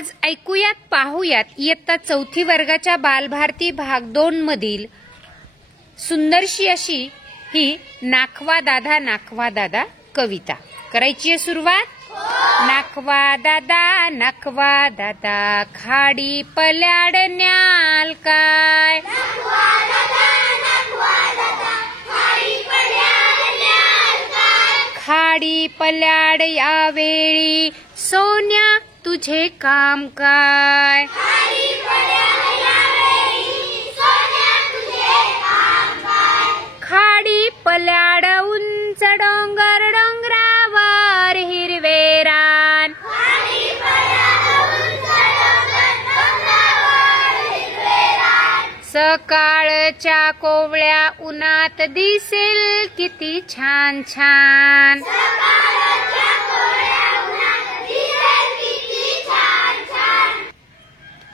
आज ऐकूयात पाहूयात इयत्ता 4थी वर्गाच्या बालभारती भाग 2 मधील सुंदरशी अशी ही नाखवा दादा कविता. करायची आहे सुरुवात. नाखवा दादा खाडी पल्याड न्याल काय. खाडी पल्याड यावेळी सोन्या तुझे काम काय. खाडी पल्याड उंच डोंगर डोंगरावर हिरवे रान. सकाळच्या कोवळ्या उन्हात दिसेल किती छान छान.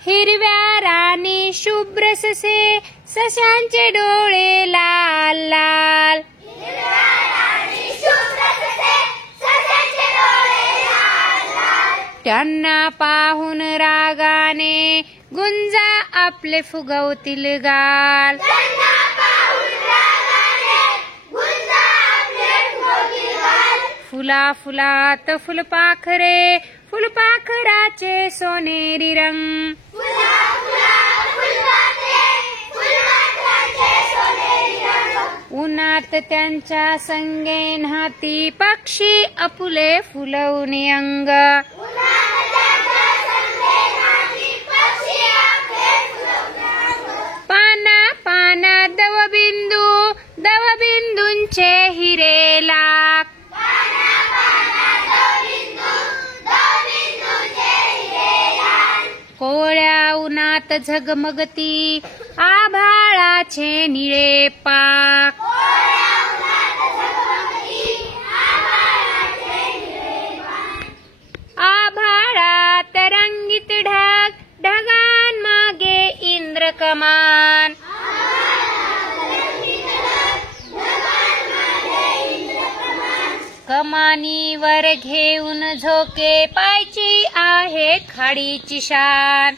हिरव्या रानी शुभ्र ससे सशांचे डोळे लाल लाल. त्यांना पाहून रागाने गुंजा आपले फुगवतील गाल. फुला फुलात फुलपाखरे फुलपाखराचे सोनेरी रंग. उन्हात त्यांच्या संगेन हाती पक्षी आपुले फुलवून अंग. पाना पाना दवबिंदूंचे हिरे लाख. कोळ्या उन्हात झगमगती आभाळाचे निळे पाक. आभाळात रंगीत ढग ढगांमागे इंद्र कमान. कमानीवर घेऊन झोके पायची आहे खाडीची शान.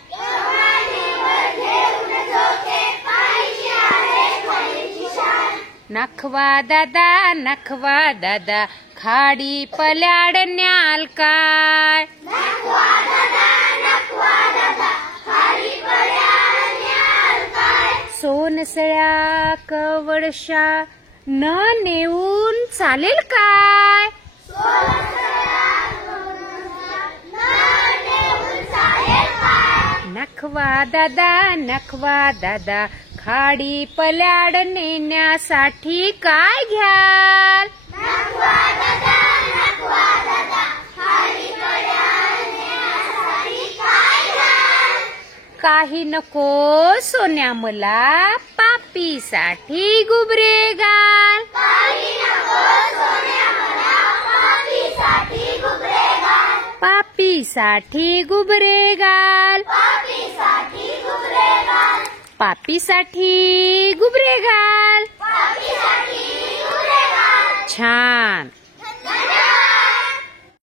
नखवा दादा खाडी पल्याड न्याल काय. सोनसळ्या कवडशा न नेऊन चालेल काय. नखवा दादा खाडी पल्याड नेण्यासाठी काय घ्याल. काही नको सोन्या मला पापीसाठी गुबरे घाल. पापीसाठी गुबरे घाल. पापीसाठी गुबरे घाल. छान.